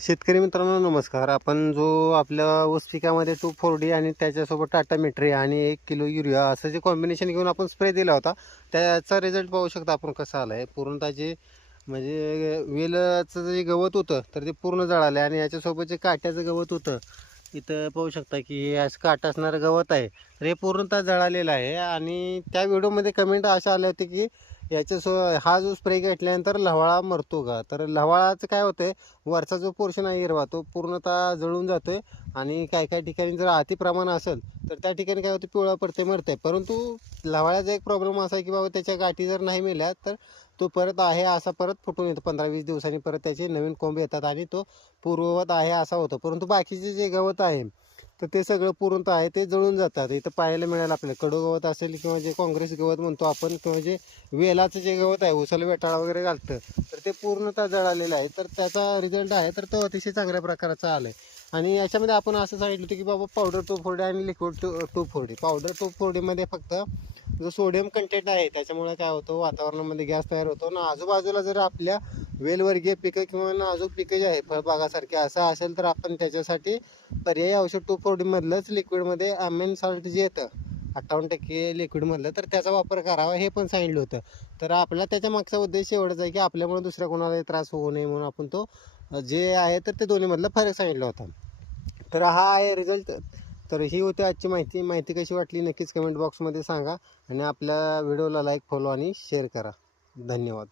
शेतकरी मित्रांनो नमस्कार. आपण जो आपल्या ऊस पिकामध्ये 2,4-D आणि त्याच्यासोबत टाटा मिट्री आणि 1 किलो युरिया असं जे कॉम्बिनेशन घेऊन आपण स्प्रे दिला होता, त्याचा रिझल्ट पाहू शकता आपण कसा आला आहे. पूर्णतः जे म्हणजे वेलचं जे गवत होतं तर ते पूर्ण जळालं आणि याच्यासोबत जे काट्याचं गवत होतं, इथं पाहू शकता की हे असं काट असणारं गवत आहे. तर हे पूर्णतः जळालेलं आहे आणि त्या व्हिडिओमध्ये कमेंट अशा आल्या होत्या की हा जो स्प्रे घेतल्यानंतर लव्हाळा मरतो का? तर लव्हाळाचं काय होतंय, वरचा जो पोर्शन आहे हिरवा तो पूर्णतः जळून जातोय आणि काही काही ठिकाणी जर अति प्रमाण असेल तर त्या ठिकाणी काय होतं, पिवळा पडते, मरते. परंतु लव्हाळ्याचा एक प्रॉब्लेम असा आहे की बाबा त्याच्या गाठी जर नाही मेल्या तर तो परत आहे असा परत फुटून येतो. 15-20 दिवसांनी परत त्याचे नवीन कोंब येतात आणि तो पूर्ववत आहे असा होतो. परंतु बाकीचे जे गवत आहे तर ते सगळं पूर्णतः आहे ते जळून जातात. इथं पाहायला मिळेल आपल्याला कडू गवत असेल किंवा जे काँग्रेस गवत म्हणतो आपण, किंवा जे वेलाचं जे गवत आहे उसाला वेटाळा वगैरे घालतं तर ते पूर्णतः जळालेलं आहे. तर त्याचा रिझल्ट आहे तर तो अतिशय चांगल्या प्रकारचा आला आहे. आणि याच्यामध्ये आपण असं सांगितलं होतं की बाबा पावडर 2,4-D आणि लिक्विड 2,4-D. पावडर 2,4-D फक्त जो सोडियम कंटेंट आहे त्याच्यामुळे काय होतं, वातावरणामध्ये गॅस तयार होतो ना. आजूबाजूला जर आपल्या वेलवर्गीय पिकं किंवा नाजूक पिकं जे आहे फळबागासारखे असं असेल तर आपण त्याच्यासाठी पर्यायी औषध 2,4-D मधलंच लिक्विडमध्ये अमेन सॉल्ट जे येतं 58% लिक्विडमधलं, तर त्याचा वापर करावा हे पण सांगितलं होतं. तर आपला त्याच्या मागचा उद्देश एवढाच आहे की आपल्यामुळे दुसऱ्या कोणालाही त्रास होऊ नये म्हणून आपण तो जे आहे तर ते दोन्हीमधला फरक सांगितला होता. तर हा आहे रिझल्ट. तर ही होती आजची माहिती. माहिती कशी वाटली नक्कीच कमेंट बॉक्समध्ये सांगा आणि आपल्या व्हिडिओला लाईक, फॉलो आणि शेअर करा. धन्यवाद.